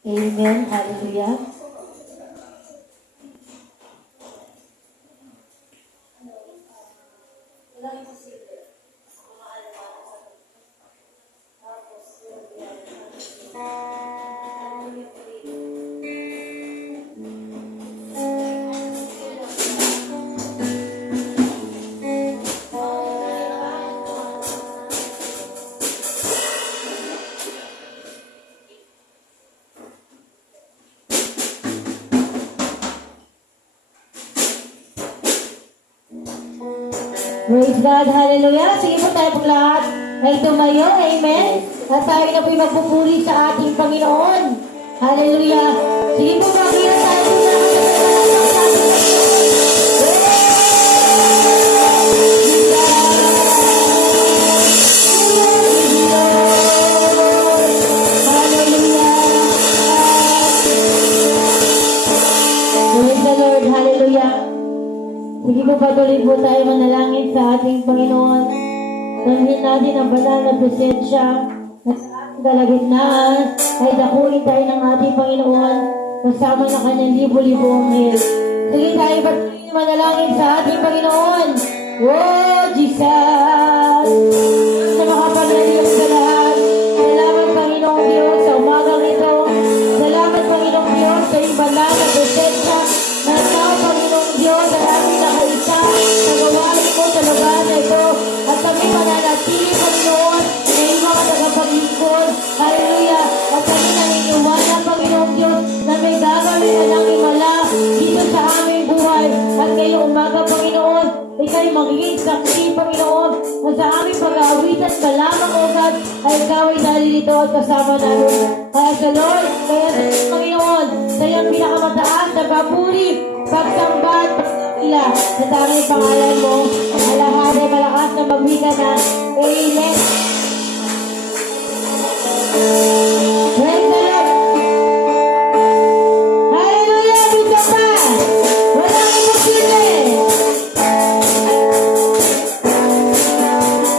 Amen. Hallelujah. Praise God, hallelujah. Sige po tayo po lahat ay tumayo, amen. At tayo na po'y magpupuri sa ating Panginoon. Hallelujah. Sige po, magkira tayo po na Praise the Lord, hallelujah. Sige po, patuloy po tayo manalangin sa ating Panginoon. Tanhin natin ang banal na presensya na sa ating kalagitnaan ay dakuin tayo ng ating Panginoon kasama na kanyang libo-libo anghel. Sige tayo patuloy manalangin sa ating Panginoon. Oh, Jesus! Sa makapanaliyok sa lahat. Salamat, Panginoong Diyos, sa umagang ito. Salamat, Panginoong Diyos, sa iyong banal na presensya na ikaw, Panginoong Diyos, ang aming nakaisa sa gawain mo sa lugar na ito. At kami mananatili, Panginoon, na iyong mga tagapaglingkod. Hallelujah! At kami naniniwala, Panginoong Diyos, na may gagawin ka ng himala dito sa aming buhay. At ngayong umaga, Panginoon, ikaw'y magiging saksi, Panginoon, na sa aming pag-aawitan ka lamang, O God, ay ikaw ay naririto at kasama namin. Kaya sa Lord, kaya sa Panginoon, sa iyong pinakamataas na papuri, pagsamba at pagkakila sa tanging pangalan mo, ang lahat ay malakas na magwika na. Amen. Praise the Lord. Hallelujah! Bisa pa! Walang imposible! Hallelujah!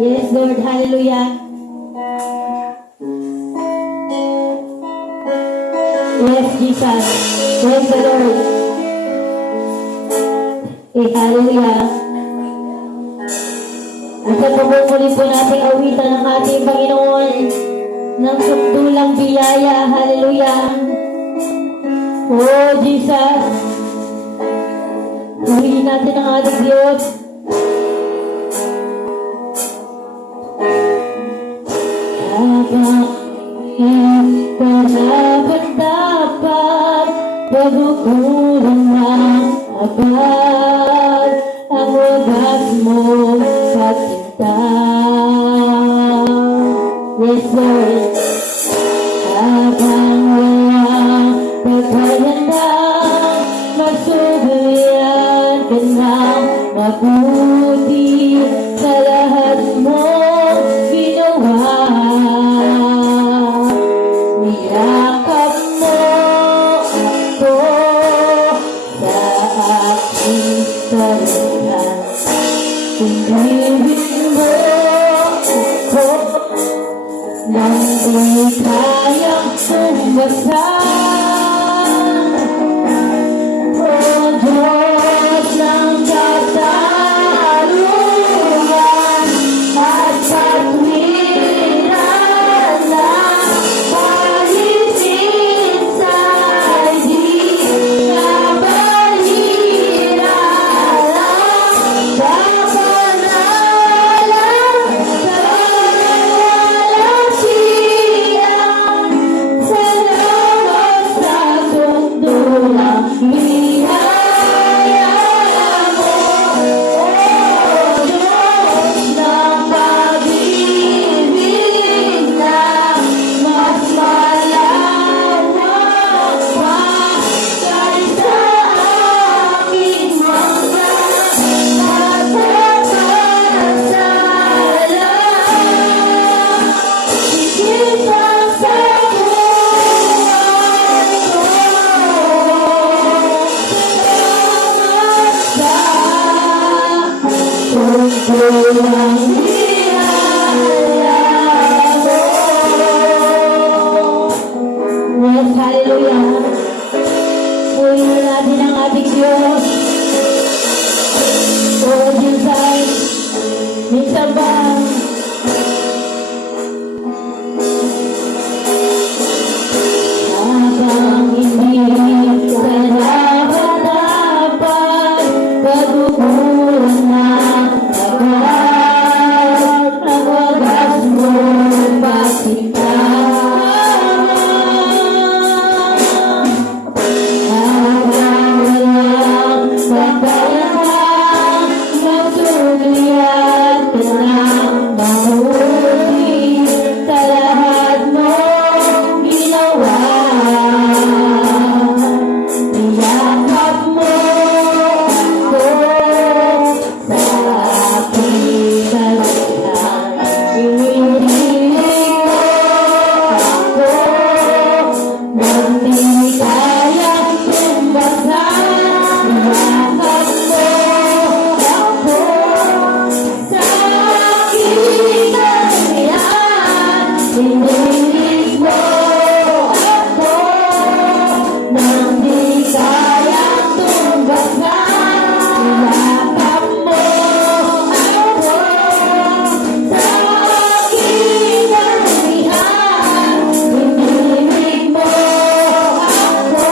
Yes, Lord. Hallelujah. Yes, Jesus. Praise the Lord. Hallelujah. At sa pagmumuli po natin awitan ng ating Panginoon ng sukdulang biyaya. Hallelujah. Oh, Jesus. Uwiin natin ang ating Diyos. Dapat pagkukulang ng agad ang wagas mo pagsinta. Yes, Lord. Habang walang paghahanda, masubuyan ka ng mabuti sa lahat mong ginawa. Niyakap mo ako sa aking talihan. Pinibig mo ako nang di kayang umbasan. O Diyos ng katarungan at katwiran na palitin sa di kabaliralang kapanalang sa walang siyang salamat sa sukdulang biyaya mo. O Diyos ng pag-ibig na mas malawak pa kaysa aking mga pagkakasala. Higit pa sa buhay ko, salamat sa sukdulang biyaya mo. Yes, hallelujah. Purihin natin ang ating Diyos. O Diyos ay minsan ba habang hindi ka dapat pagkukulang ng agad ang wagas mo pagsinta. Habang walang pagbayang magsuliat ka ng mabuti sa lahat mong ginawa. Niyakap mo ako sa aking talihan. Inihiling mo ako nang di kayang tumbasan. Niyakap mo ako sa aking talihan. Inihiling mo ako nang di kayang tumbasan. Niyakap mo ako sa aking talihan. Inihiling mo ako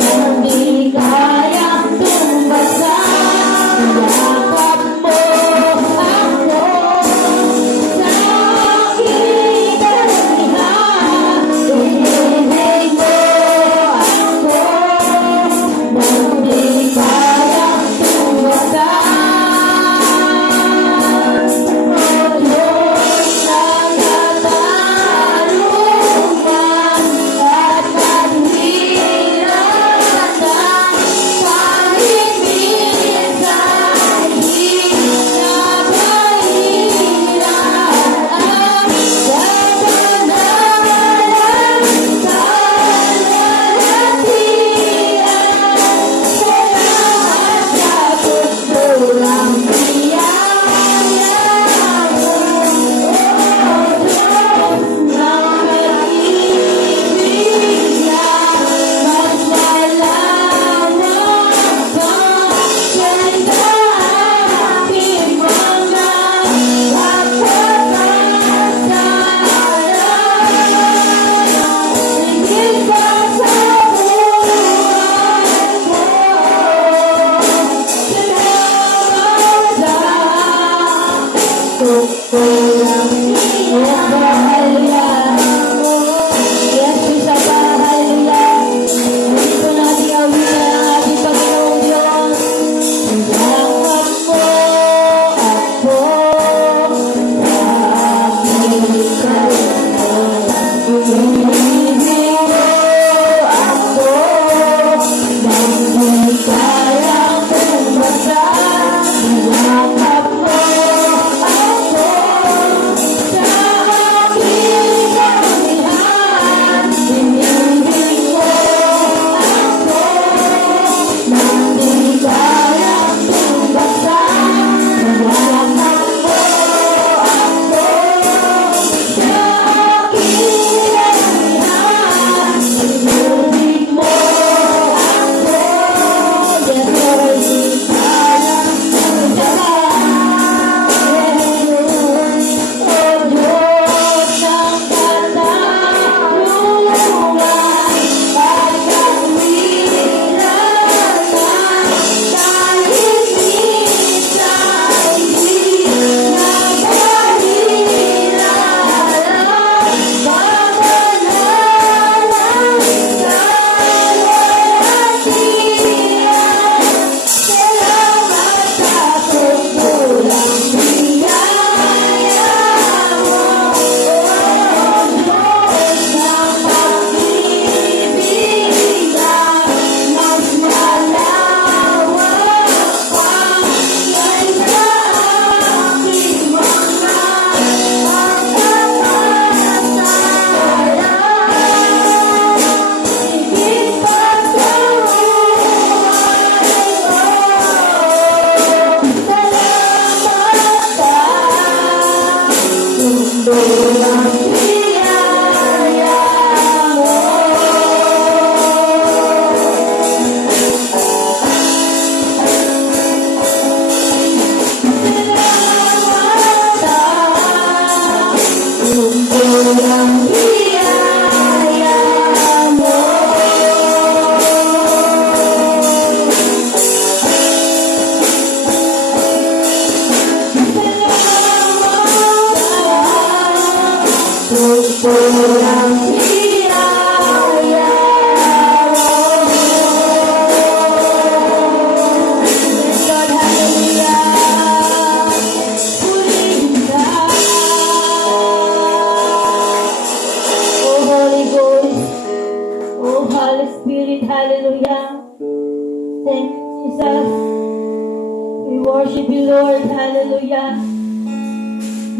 nang di kayang tumbasan. Niyakap mo ako sa aking talihan. Inihiling mo ako nang di kayang tumbasan. O Diyos ng katarungan at katwiran na palitin sa Yes, Lord, hallelujah. Yes, Jesus, hallelujah. Dito natin awitan ang ating Panginoong Diyos. Yakap mo ako,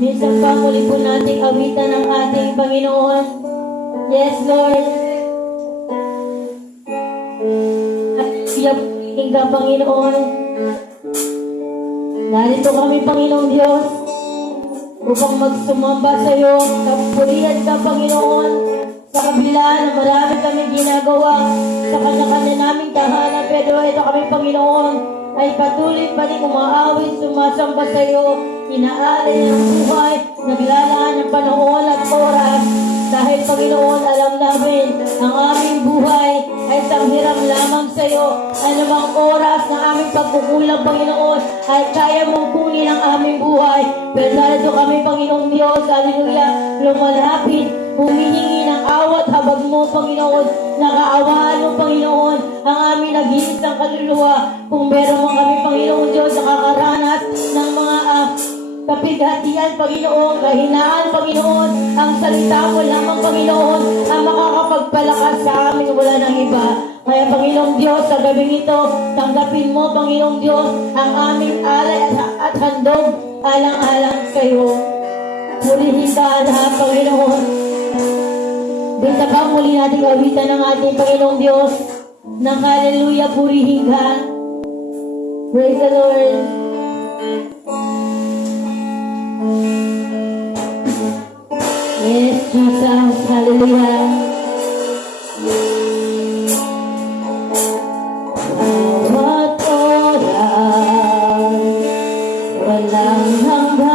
Minsan pa muli po nating awitan ang ating Panginoon. Yes, Lord. Hallelujah po ka, Panginoon. Narito kami, Panginoong Diyos, upang magsumamba sa iyo. Kapulihan ka, Panginoon, sa kabila na marami kami ginagawa sa kanya-kanya naming tahanan. Pero ito kami, Panginoon, ay patuloy pa rin umaawit, sumasamba sa iyo, inaalay ng buhay, naglalaan ng panahon at oras. Dahil, Panginoon, alam namin, ang aming buhay ay sanghiram lamang sa iyo. Anumang oras ng aming pagkukulang, Panginoon, ay kaya mong kunin ang aming buhay. Pero narito kami, Panginoong Diyos, hallelujah, lumalapit, humihingi ng awat habag mo, Panginoon, nakaawaan mo, Panginoon, ang aming nag-iisang kaluluwa. Kung meron mo kami, Panginoon Diyos, nakakaranas ng mga kapighatian, Panginoon, kahinaan, Panginoon, ang salita mo lamang, Panginoon, ang makakapagpalakas sa amin, wala nang iba. Kaya, Panginoong Diyos, sa gabing ito, tanggapin mo, Panginoong Diyos, ang aming alay at handog, alang-alang sa iyo. Pulihin ka lahat, Panginoon. Basta pa muli nating awitan ng ating Panginoong Diyos, ng hallelujah, purihin ka. Praise the Lord. Yes, Jesus, hallelujah. Bawat oras, walang hanggan,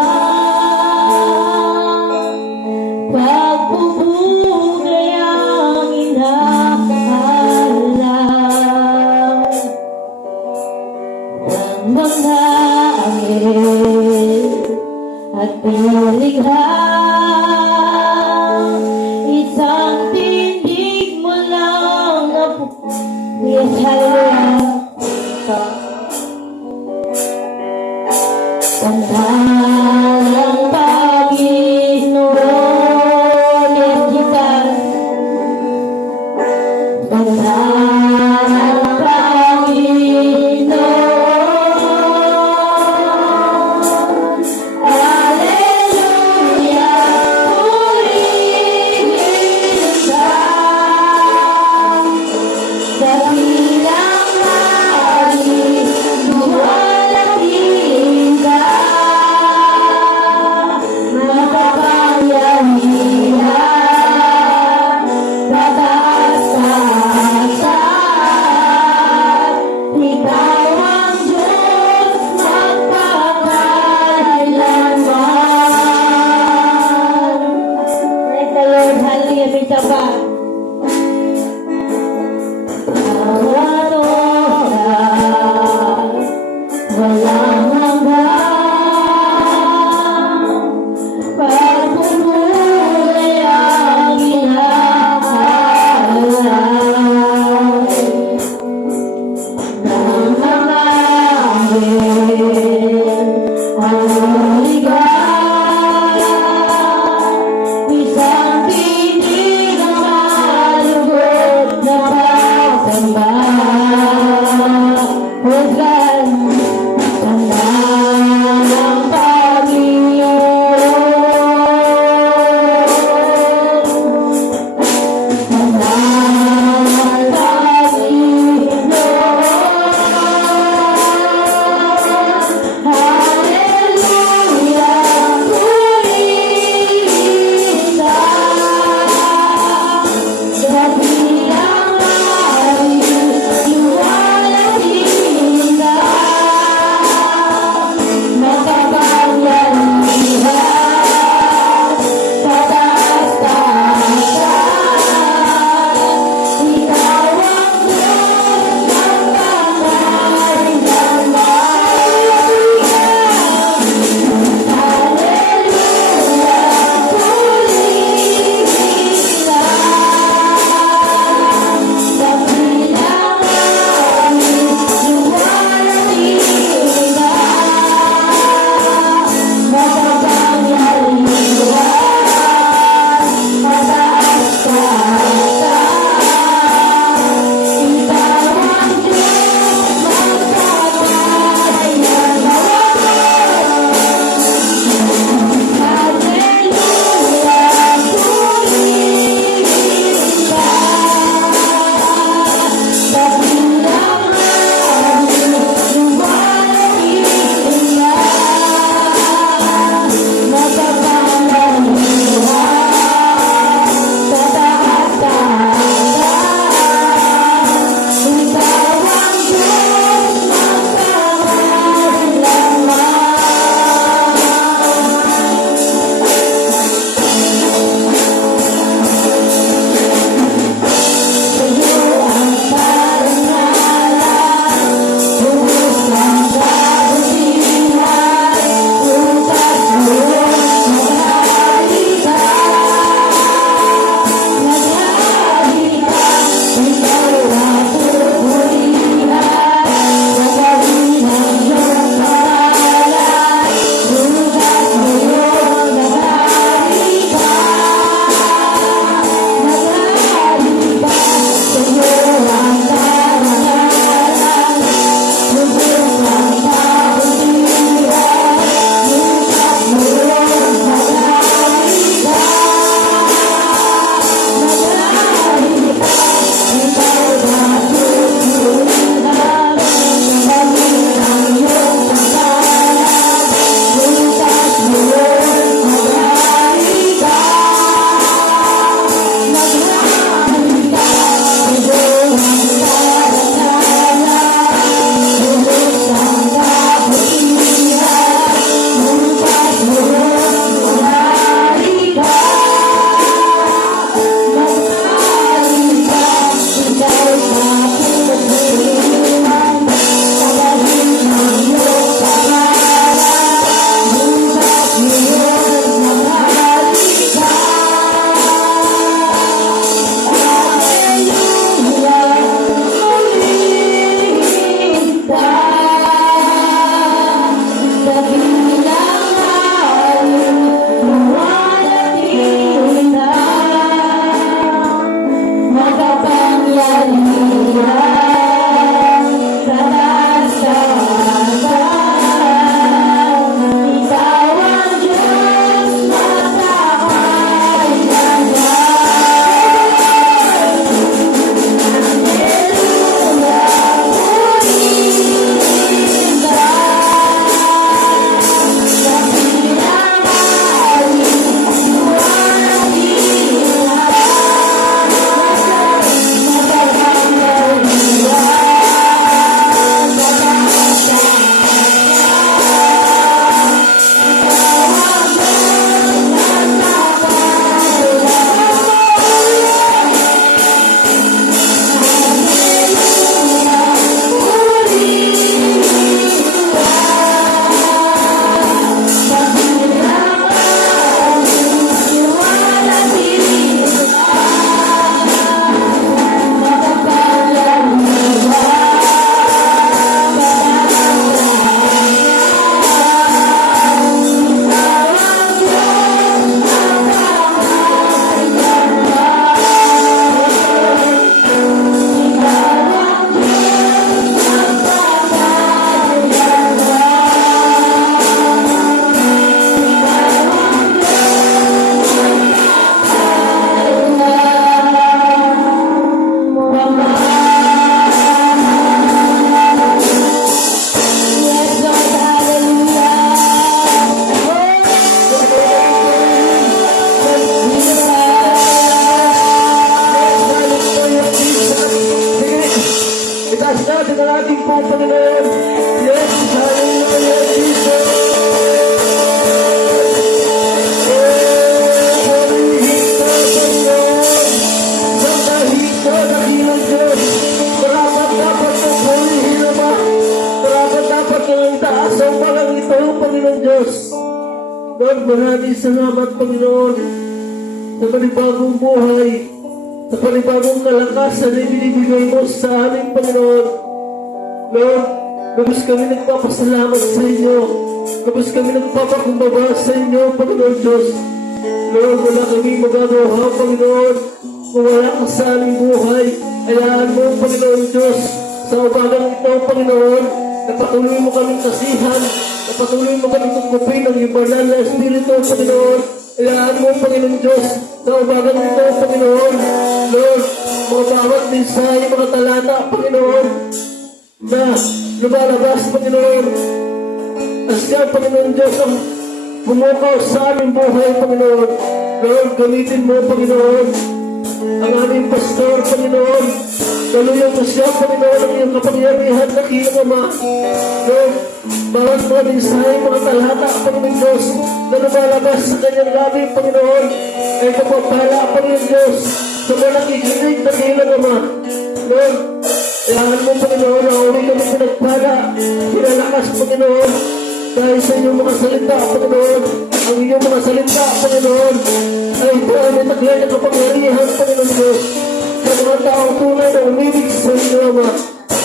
pagbubugay ang inaalam ng mga angel at pinilikha. Isang tindig mo lang na yes, hallelujah. Ganda ng Panginoon, yes, Jesus. Ganda ng Panginoon. Hallelujah, purihin siya. Dakilang hari, luwalhati ka. Diyos. Lord, maraming salamat, Panginoon, sa panibagong buhay, sa panibagong kalakasan na binibigay mo sa aming Panginoon. Lord, lubos kami nagpapasalamat sa inyo. Lubos kami nagpapakumbaba sa inyo, Panginoon Diyos. Lord, wala kami magagawa, Panginoon, kung wala ka sa aming buhay. Hayaan mo, Panginoon Diyos, sa umagang ito, Panginoon, na patuloy mo kaming kasihan, na patuloy mo kaming kukupin ng iyong banal na Espiritu, Panginoon. Hayaan mo, Panginoon Diyos, sa umagang ito, Panginoon. Lord, mga bawat mensahe, mga talata, Panginoon, na lumalabas, Panginoon, at siya, Panginoon Diyos, ang bumukaw sa aming buhay, Panginoon. Lord, gamitin mo, Panginoon, ang aming pastor, Panginoon. Galuyan mo siya, Panginoon, ang iyong kapangyarihan na iyong Ama. Lord, bawat mga mensahe, mga talata, Panginoon Diyos, na lumalabas sa kanyang labi, Panginoon, ay kapapala, Panginoon Diyos, sa mga nakikinig na iyong Ama. Lord, ayahan mo, Panginoon, na uli kami pinagpala, pinalakas, Panginoon, dahil sa inyong mga salita, Panginoon, ang inyong mga salita, Panginoon, ay ito ay nataglay na kapangyarihan, Panginoon Diyos, sa mga taong tunay na umibig sa inyo, Ama.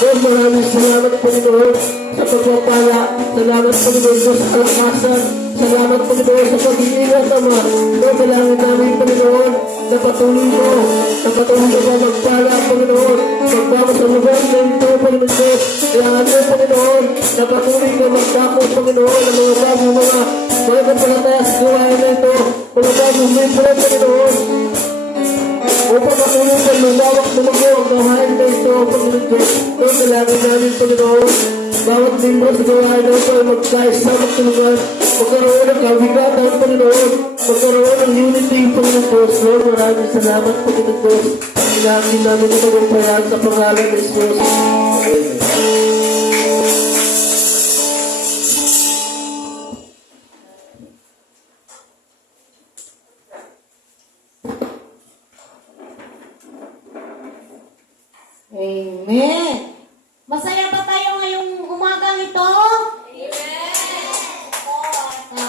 Lord, maraming salamat, Panginoon, sa pagpapala. Salamat, Panginoon Diyos, sa kalakasan. Salamat, Panginoon, sa pag-iingat, Ama. Lord, dalangin namin, Panginoon, na patuloy mo magpala, Panginoon, magpapa sa lugar na ito, Panginoon Diyos. Kailangan mo, Panginoon, na patuloy ka magdako, Panginoon, ang mga bagong mga kapalataya sa gawain na ito, mga bagong libro, Panginoon, upang matulong ka lumawak lumago ang gawain na ito, Panginoon Diyos. Lord, dalangin namin, Panginoon, bawat libro sa gawain na ito ay magkaisa, magtulungan, magkaroon ng kabigatan, Panginoon, magkaroon ng unity, Panginoon Diyos. Lord, maraming salamat, Panginoon Diyos. Inamin namin ito magpayan sa pangalan ng Jesus. Amen. Masaya ba tayo ngayong umagang ito?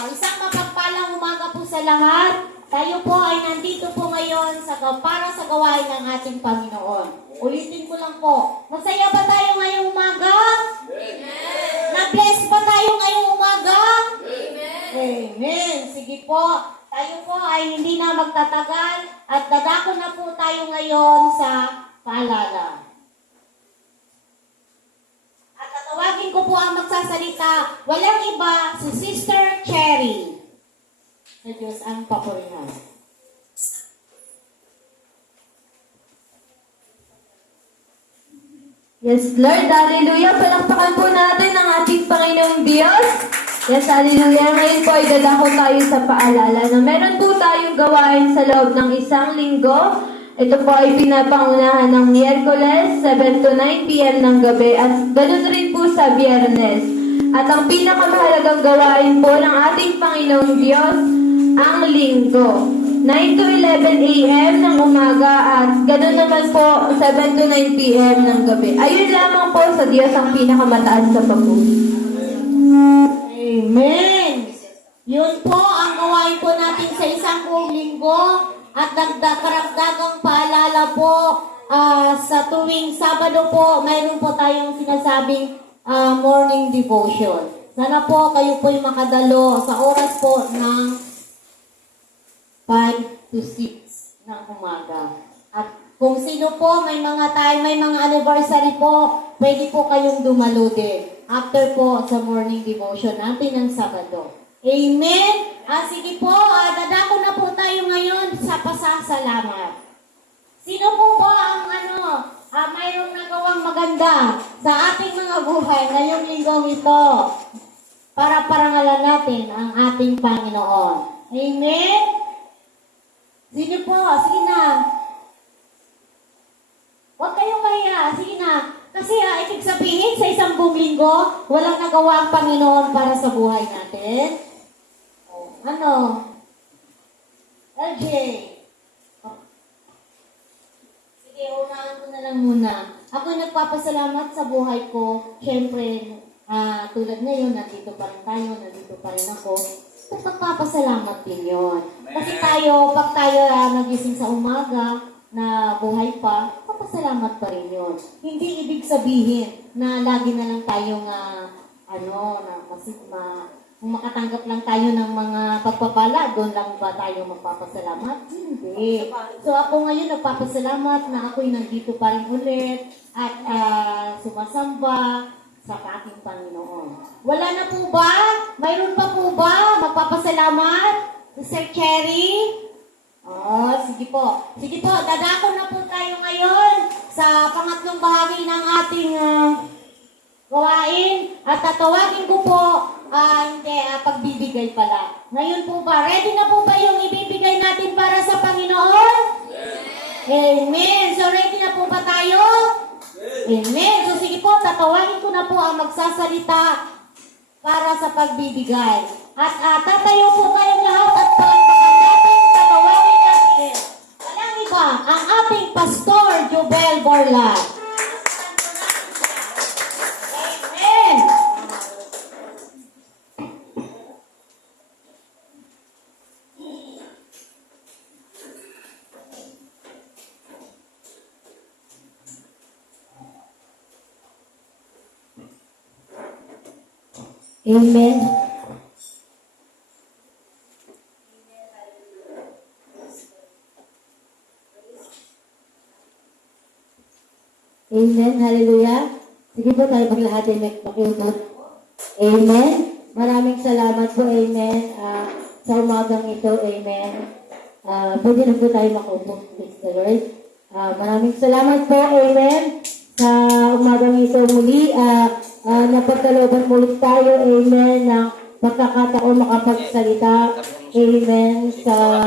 Isang mapagpalang umaga po sa lahat. Tayo po ay nandito po ngayon para sa gawain ng ating Panginoon. Ulitin ko lang po. Masaya ba tayo ngayong umaga? Amen. Na-bless ba tayo ngayong umaga? Amen. Amen. Sige po. Tayo po ay hindi na magtatagal at dadako na po tayo ngayon sa paalala. At tatawagin ko po ang magsasalita. Walang iba, si Sister Cherry. Na Diyos ang papurihan. Yes, Lord, hallelujah. Palakpakan po natin ang ating Panginoong Diyos. Yes, hallelujah. Ngayon po ay dadako tayo sa paalala na meron po tayong gawain sa loob ng isang linggo. Ito po ay pinapangunahan ng Miyerkules, 7 to 9 p.m. ng gabi at ganun rin po sa Biyernes. At ang pinakamahalagang gawain po ng ating Panginoong Diyos, ang linggo. 9 to 11 a.m. ng umaga at ganoon naman po 7 to 9 p.m. ng gabi. Ayun lamang po sa Diyos ang pinakamataas sa pag-uwi. Amen! Yun po ang gawain po natin sa isang buong linggo at karagdagang paalala po sa tuwing Sabado po, mayroon po tayong sinasabing morning devotion. Sana po kayo po'y makadalo sa oras po ng 5 to 6 ng umaga. At kung sino po, may mga anniversary po, pwede po kayong dumalo din. After po sa morning devotion natin ng Sabado. Amen? Sige po, dadako na po tayo ngayon sa pasasalamat. Sino po ba ang mayroong nagawang maganda sa ating mga buhay ngayong linggong ito para parangalan natin ang ating Panginoon? Amen? Sino po? Sige na. Huwag kayong mahiya. Sige na. Kasi ibig sabihin sa isang buong linggo, walang nagawa ang Panginoon para sa buhay natin. Ano? LJ. Sige, unahan ko na lang muna. Ako nagpapasalamat sa buhay ko. Siyempre, tulad ngayon, nandito pa rin tayo, nandito pa rin ako. Pagpapasalamat din yun. Kasi tayo, pag tayo nagising sa umaga, na buhay pa, papasalamat pa rin yun. Hindi ibig sabihin na lagi na lang tayong, kung makatanggap lang tayo ng mga pagpapala, doon lang ba tayo magpapasalamat? Hindi. So ako ngayon nagpapasalamat na ako'y nandito pa rin ulit at sumasamba sa aking Panginoon. Wala na po ba? Mayroon pa po ba? Magpapasalamat? Sir Cherry? Sige po. Sige po, dadako na po tayo ngayon sa pangatlong bahagi ng ating gawain. At tatawagin ko po, pagbibigay pala. Ngayon po ba, ready na po ba yung ibibigay natin para sa Panginoon? Amen. So ready na po ba tayo? Amen. So sige po, tatawagin ko na po ang magsasalita para sa pagbibigay. At tatayo po kayong lahat at palagpakan natin, tatawagin natin. Walang iba, ang ating Pastor Jobel Borla. Amen. Amen. Amen. Hallelujah. Sige po tayo paglahati makiutot. Amen. Maraming salamat po. Amen. Sa umagang ito. Amen. Pwede na po tayo makupo. Praise the Lord. Maraming salamat po. Amen. Sa umagang ito muli. Napagkalooban ulit tayo. Amen. Ng pagkakataon makapagsalita. Amen. Sa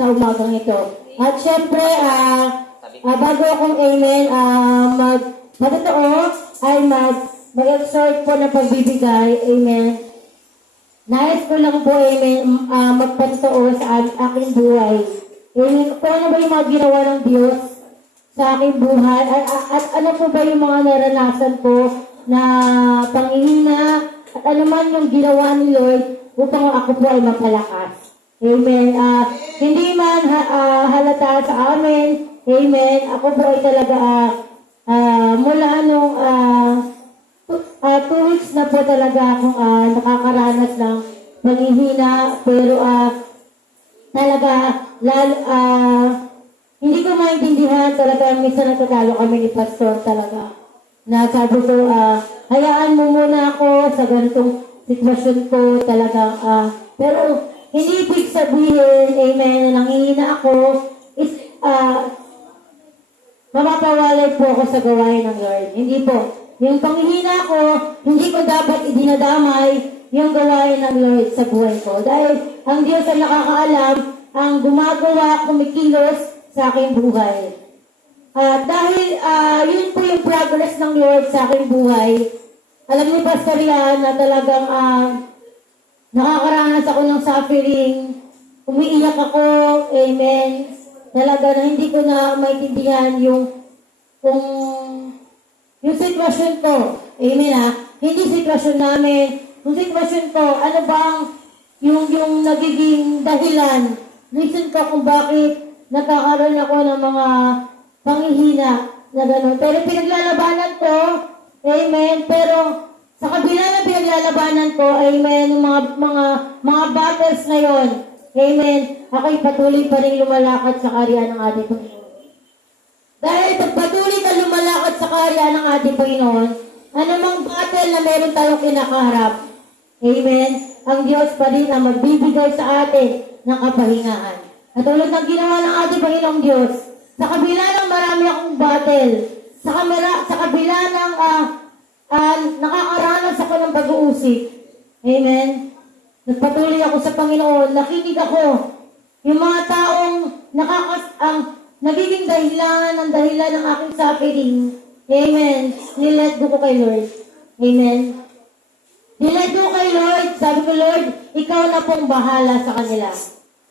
umagang ito. At syempre, bago akong amen, magtotoo ay mag-exhort po ng pagbibigay, amen. Nais ko lang po, amen, magpatotoo sa aking buhay. Amen. Kung ano ba yung mga ginawa ng Diyos sa aking buhay, at ano po ba yung mga naranasan ko na panghihina, at ano man yung ginawa ni Lord upang ako po ay mapalakas. Amen. Hindi man halata sa amin. Amen. Ako po ay talaga mula nung 2 weeks na po talaga akong nakakaranas ng panghihina. Pero talaga hindi ko maintindihan talaga. Minsan nagtatalo kami ni Pastor talaga. Na sabi ko, hayaan mo muna ako sa ganitong sitwasyon ko talaga. Pero hindi ibig sabihin, amen, na nanghihina ako, is, mapapawalay po ako sa gawain ng Lord. Hindi po. Yung panghihina ko, hindi ko dapat idinadamay yung gawain ng Lord sa buhay ko. Dahil ang Diyos ang nakakaalam, ang gumagawa, kumikilos sa aking buhay. Dahil yun po yung progress ng Lord sa aking buhay. Alam niyo, Pastor Yan, na talagang nakakaranas ako ng suffering. Umiiyak ako. Amen. Talaga na hindi ko na maintindihan yung sitwasyon ko. Amen Hindi sitwasyon namin. Yung sitwasyon ko, ano bang yung nagiging dahilan? Reason ko kung bakit nagkakaroon ako ng mga panghihina na gano'n. Pero pinaglalabanan ko, amen. Pero sa kabila ng pinaglalabanan ko, amen, yung mga battles na yon, amen, ako'y patuloy pa rin lumalakad sa karya ng ating Panginoon. Dahil pag patuloy ka lumalakad sa karya ng ating Panginoon, anumang battle na meron tayong kinakaharap, amen, ang Diyos pa rin ang magbibigay sa atin ng kapahingahan. At tulad ng ginawa ng ating Panginoong Diyos, sa kabila ng marami akong battle, sa kabila ng nakakaranas ako ng pag-uusig, amen, nagpatuloy ako sa Panginoon, nakinig ako, yung mga taong nagiging dahilan ng aking suffering, amen, nilet go ko kay Lord, amen, nilet go kay Lord, sabi ko, Lord, ikaw na pong bahala sa kanila.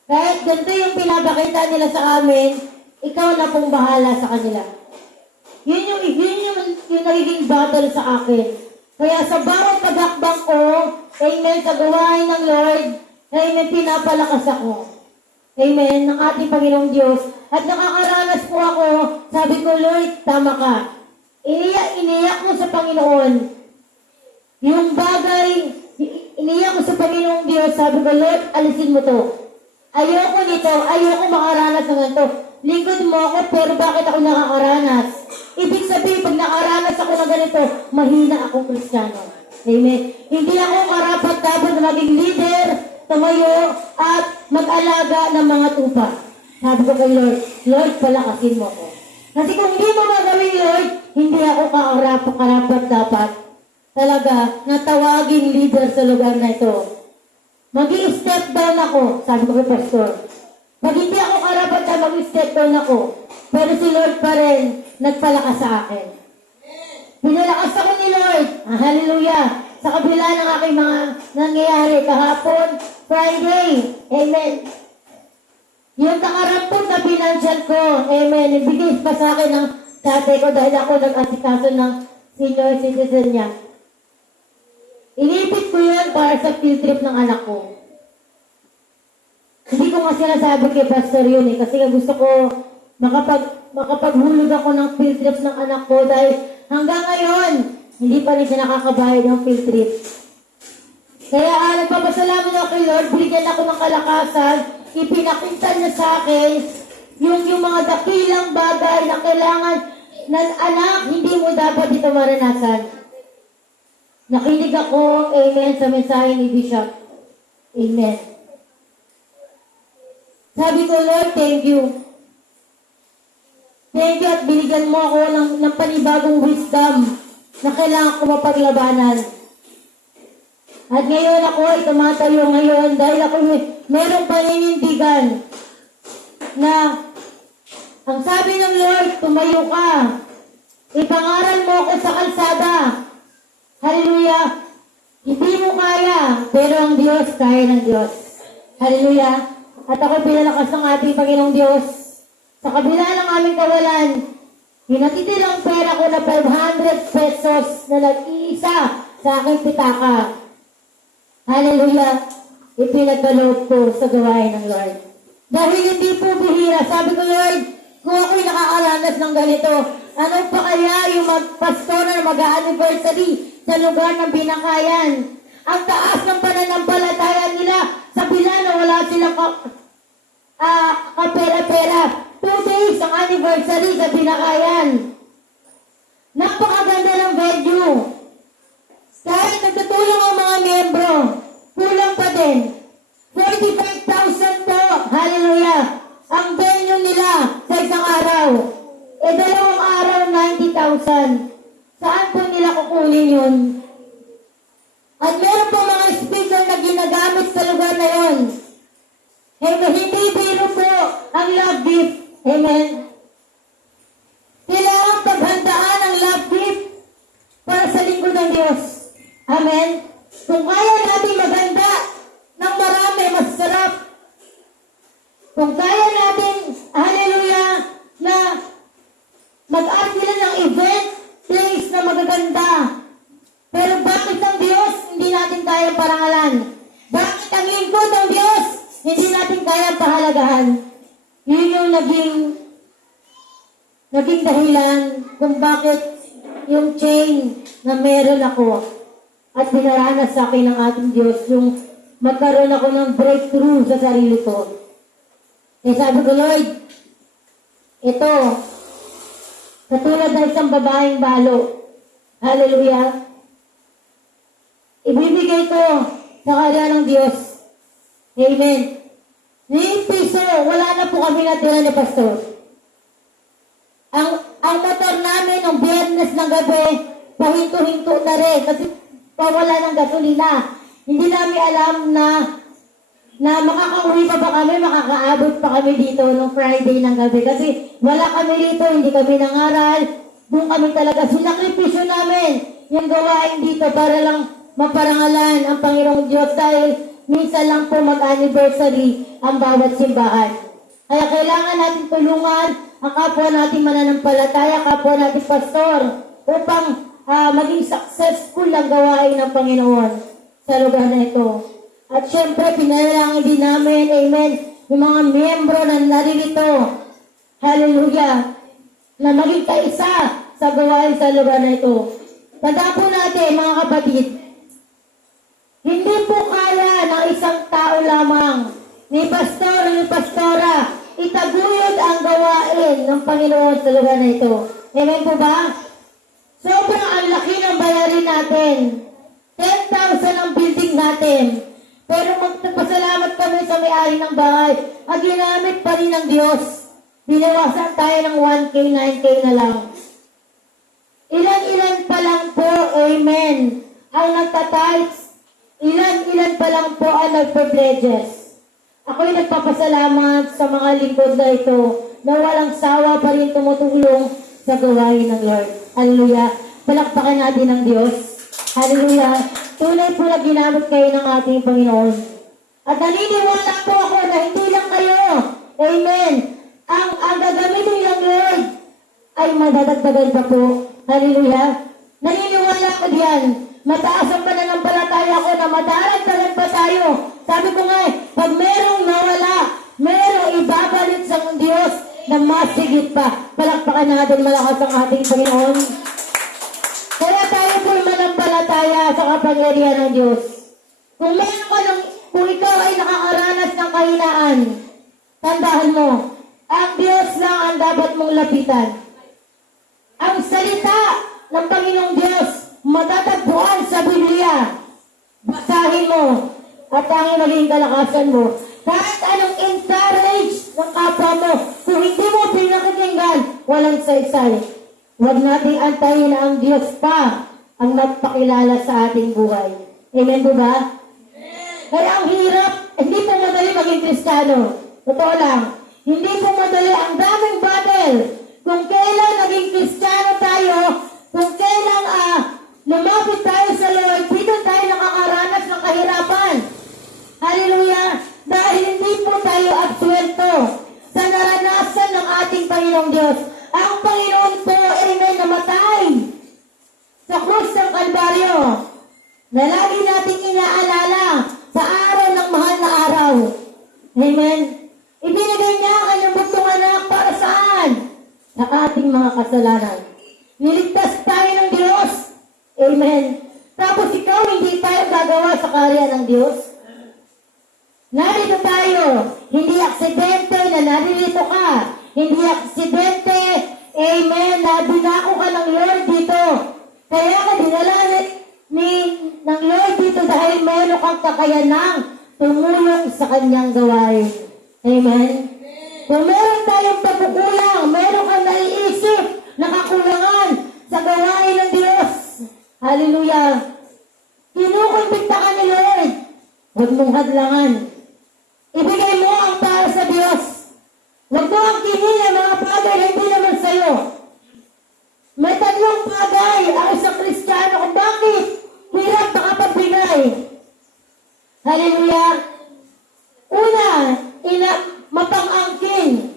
Kahit ganito yung pinapakita nila sa amin, ikaw na pong bahala sa kanila. Yun yung nagiging battle sa akin. Kaya sa bawat pagakbang ko, amen, sa gawain ng Lord, amen, pinapalakas ako. Amen, ng ating Panginoong Diyos. At nakakaranas po ako, sabi ko, Lord, tama ka. Iniyak mo sa Panginoon. Yung bagay, iniyak ko sa Panginoong Diyos, sabi ko, Lord, alisin mo to. Ayoko nito, ayoko makaranas ng ganito. Lingkod mo ako, pero bakit ako nakakaranas? Ibig sabihin, pag nakaranas ako ng ganito, mahina akong Kristiyano. Amen. Hindi ako karapat dapat na maging leader, tumayo, at mag-alaga ng mga tupa. Sabi ko kay Lord, Lord, palakasin mo ko. Kasi kung hindi mo magawin, Lord, hindi ako karapat dapat talaga na tawaging leader sa lugar na ito. Mag-i-step down ako, sabi ko kay Pastor. Pag hindi ako karapat na mag-step down ako, pero si Lord pa rin nagpalakas sa akin. Pinalakas ako ni Lord. Hallelujah. Sa kabila ng aking mga nangyayari kahapon, Friday. Amen. Yung kakarampot na financial ko, amen, ibigay pa sa akin ng tatay ko dahil ako nag-asikaso ng senior citizen niya. Inipit ko yun para sa field trip ng anak ko. Hindi ko nga sinasabi kay Pastor yun kasi nga gusto ko makapaghulog ako ng field trips ng anak ko dahil hanggang ngayon, hindi pa rin siya nakakabayad ng field trip. Kaya nagpapasalamat ako kay Lord, binigyan ako ng kalakasan, ipinakita niya sa akin yung mga dakilang bagay na kailangan ng anak, hindi mo dapat ito maranasan. Nakinig ako, amen, sa mensahe ni Bishop. Amen. Sabi ko, Lord, thank you. Thank you at binigyan mo ako ng panibagong wisdom na kailangan ko mapaglabanan. At ngayon ako ay tumatayo ngayon dahil ako merong paninindigan na ang sabi ng Lord, tumayo ka. Ipangaral mo ako sa kalsada. Hallelujah. Hindi mo kaya, pero ang Diyos, kaya ng Diyos. Hallelujah. At ako pinalakas ng ating Panginoong Diyos. Sa kabila ng aming kawalan, hinatitin ang pera ko na 500 pesos na nag-iisa sa aking pitaka. Hallelujah. Ipinagkaloob ko sa gawain ng Lord. Dahil hindi po bihira, sabi ko, Lord, kung ako'y nakakaranas ng ganito, ano pa kaya yung magpastor na mag-anniversary sa lugar ng Binakayan? Ang taas ng pananampalataya nila sa bila na wala silang kapera-pera. 2 days ang anniversary sa Binakayan. Napakaganda ng venue. Kahit nagtutulong ang mga miyembro, kulang pa din. 45,000 po. Hallelujah. Ang venue nila sa isang araw. 2 araw, 90,000. Saan po nila kukunin yun? At meron po mga speaker na ginagamit sa lugar na yun. Hindi biro po ang love gift. Amen. Kailangan paghandaan ang love gift para sa lingkod ng Diyos. Amen. Kung kaya natin maganda ng marami, mas sarap. Kung kaya natin, hallelujah, na mag-artila ng event, place na magaganda. Pero bakit ang Diyos hindi natin kaya parangalan? Bakit ang lingkod ng Diyos hindi natin kaya pahalagahan? Yun yung naging dahilan kung bakit yung chain na meron ako at pinaranas sa akin ng ating Diyos, yung magkaroon ako ng breakthrough sa sarili ko. Kaya sabi ko, Lord, ito, katulad ng isang babaeng balo, hallelujah, ibibigay ko sa kanya ng Diyos. Amen. Ni piso, wala na po kami natira ni Pastor. Ang motor namin ng Biyernes ng gabi, pahinto-hinto na rin kasi pawala ng gasolina. Hindi namin alam na makakauwi pa ba kami, makakaabot pa kami dito nung Friday ng gabi. Kasi wala kami dito, hindi kami nangaral. Doon kami talaga, sinakripisyo namin yung gawain dito para lang maparangalan ang Panginoong Diyos dahil minsan lang po mag-anniversary ang bawat simbahan. Kaya kailangan natin tulungan ang kapwa natin mananampalataya, kapwa natin pastor, upang maging successful ang gawain ng Panginoon sa lugar na ito. At syempre, pinalangin din namin, amen, yung mga miyembro na naririto, hallelujah, na maging kaisa sa gawain sa lugar na ito. Tanda po natin, mga kapatid, hindi po kaya ng isang tao lamang, ni pastor, ni pastora, itaguyod ang gawain ng Panginoon sa lugar na ito. Amen po ba? Sobrang ang laki ng bayarin natin. 10,000 ang building natin. Pero magpasalamat kami sa may-ari ng bahay. Ang ginamit pa rin ng Diyos. Binawasan tayo ng 1K, 9K na lang. Ilan-ilan pa lang po, amen, ang nagtatights. Ilan-ilan pa lang po ang nagpa-pledges. Ako'y nagpapasalamat sa mga lingkod na ito na walang sawa pa rin tumutulong sa gawain ng Lord. Hallelujah. Palakpakan natin ng Diyos. Hallelujah. Tunay po na ginamit kayo ng ating Panginoon. At naniniwala po ako na hindi lang kayo, amen, ang gagamitin ng Lord ay madadagdagan pa po. Hallelujah. Naniniwala ko diyan. Mataas ang pananampalataya ko na madadagdagan pa tayo. Sabi ko nga, pag merong nawala, merong ibabalik sa Diyos na mas higit pa. Palakpakan natin malakas ang ating Panginoon. Kaya tayo po'y manampalataya sa kapangyarihan ng Diyos. Kung meron ka kung ikaw ay nakakaranas ng kahinaan, tandaan mo, ang Diyos lang ang dapat mong lapitan. Ang salita ng Panginoong Diyos, matatagpuan sa Biblia. Basahin mo at ang maging kalakasan mo. Kahit anong encourage ng kapwa mo, kung hindi mo pinakikinggan, walang saysay. Huwag nating antayin na ang Diyos pa ang magpakilala sa ating buhay. Amen po ba? Kaya ang hirap, hindi po madali maging Kristiyano. Totoo lang. Hindi po madali, ang daming battle. Kung kailan naging Kristiyano tayo, kung kailan lumapit tayo sa Lord, dito tayo nakakaranas ng kahirapan. Hallelujah! Dahil hindi po tayo absuelto sa naranasan ng ating Panginoong Diyos. Ang Panginoon po ay may namatay sa krus ng Kalbaryo na lagi nating inaalala sa araw ng mahal na araw. Amen? Ibinigay niya ang kanyang bugtong anak para saan? Sa ating mga kasalanan. Niligtas tayo ng Diyos. Amen. Tapos ikaw, hindi tayo gagawa sa karya ng Diyos. Narito tayo. Hindi aksidente na naririto ka. Hindi aksidente, amen, na binako ka ng Lord dito. Kaya ka dinala ng Lord dito dahil meron kang kakayanang tumulong sa kanyang gawain. Amen. Kung meron tayong pagkukulang, meron kang naiisip na kakulangan sa gawain ng Diyos. Hallelujah. Kinukumpita ka ni Lord. Huwag mong hadlangan. Ibigay mo ang para sa Diyos. Huwag mo ang kinin ang mga bagay na hindi naman sa'yo. May tatlong bagay ang isang Kristiyano kung bakit hirap makapagbigay. Hallelujah. Una, mapang-angkin.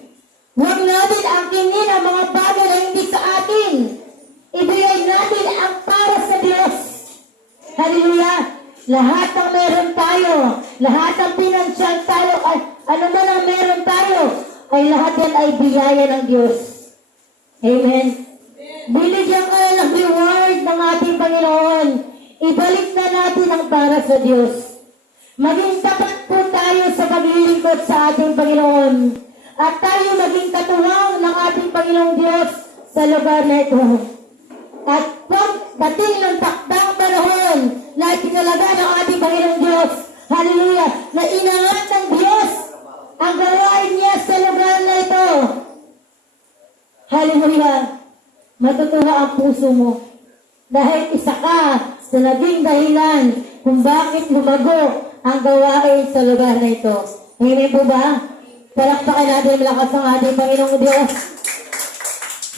Huwag natin angkinin ang mga bagay na hindi sa atin. Ibigay natin ang para sa Diyos. Hallelujah. Lahat ng meron tayo, lahat ng pinansyal tayo, ano man ang meron tayo, ay lahat yan ay biyaya ng Diyos. Amen. Binigyan ka ng reward ng ating Panginoon. Ibalik na natin ang para sa Diyos. Maging tapat po tayo sa paglilingkod sa ating Panginoon. At tayo maging katuwang ng ating Panginoong Diyos sa lugar na ito. At pagdating ng takdang panahon na itinalaga ng ating Panginoong Diyos, hallelujah, na inangat ng Diyos ang gawain niya sa lugar na ito. Hallelujah, matutuwa ang puso mo. Dahil isa ka sa naging dahilan kung bakit lumago ang gawain sa lugar na ito. Amen po ba? Palakpakan natin malakas ang ating Panginoong Diyos.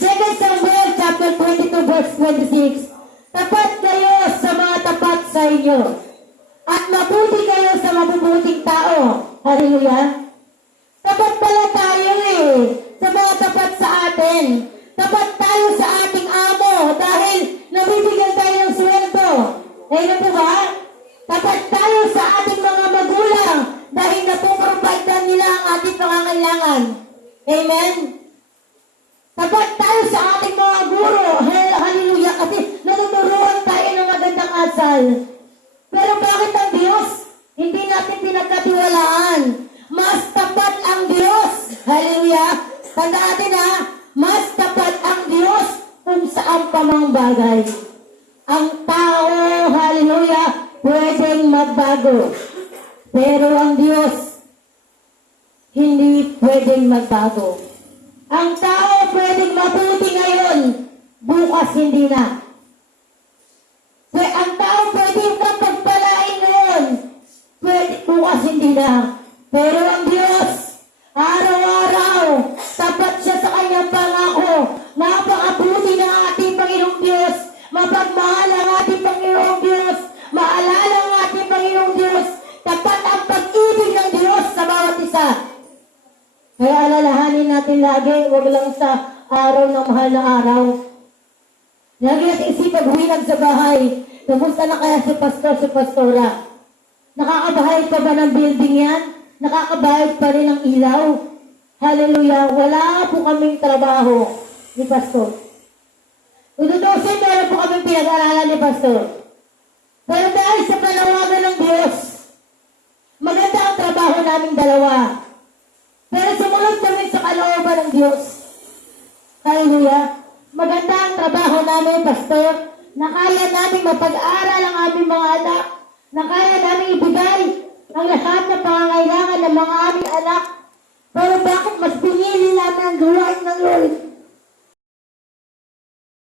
2 Samuel chapter 22 verse 26. Tapat kayo sa mga tapat sa inyo. At mabuti kayo sa mabubuting tao. Hallelujah. Tapat pala tayo sa mga tapat sa atin. Tapat tayo sa ating amo dahil nabibigyan tayo ng sweldo. Amen po ba? Tapat tayo sa ating mga magulang dahil napuprovide nila ang ating pangangailangan. Amen? Tapat tayo sa ating mga guro. Hallelujah. Kasi natuturuan tayo ng magandang asal. Pero bakit ang Diyos? Hindi natin pinagkatiwalaan. Mas tapat ang Diyos. Hallelujah. Tandaan natin ha. Mas tapat ang Diyos kung saan pa mang bagay. Ang tao, hallelujah, pwedeng magbago. Pero ang Diyos, hindi pwedeng magbago. Ang tao pwedeng mabuti ngayon, bukas hindi na. Ang tao pwedeng mapagpalain ngayon, bukas hindi na. Pero ang Diyos, araw-araw, tapat siya sa kanyang pangako. Napakabuti ng ating Panginoong Diyos. Mapagmahal ang ating Panginoong Diyos. Maalala ang ating Panginoong Diyos. Tapat ang pag-ibig ng Diyos sa bawat isa. Kaya alalahanin natin lagi, huwag lang sa araw ng mahal na araw. Lagi natin isipag huwinag sa bahay. Kumusta na kaya si pastor, si pastora? Nakakabahay pa ba ng building yan? Nakakabayad pa rin ng ilaw? Hallelujah. Wala po kaming trabaho ni pastor. Tututusin, meron po kaming pinag-aralan ni pastor. Pero dahil sa panawagan ng Diyos, maganda ang trabaho naming dalawa. Pero sumunod kami sa kalooban ng Diyos. Hallelujah. Maganda ang trabaho namin, pastor, na kaya namin mapag-aral ang aming mga anak, na kaya namin ibigay ang lahat ng pangangailangan ng mga aming anak. Pero bakit mas pinili namin ang gawain ng Lord?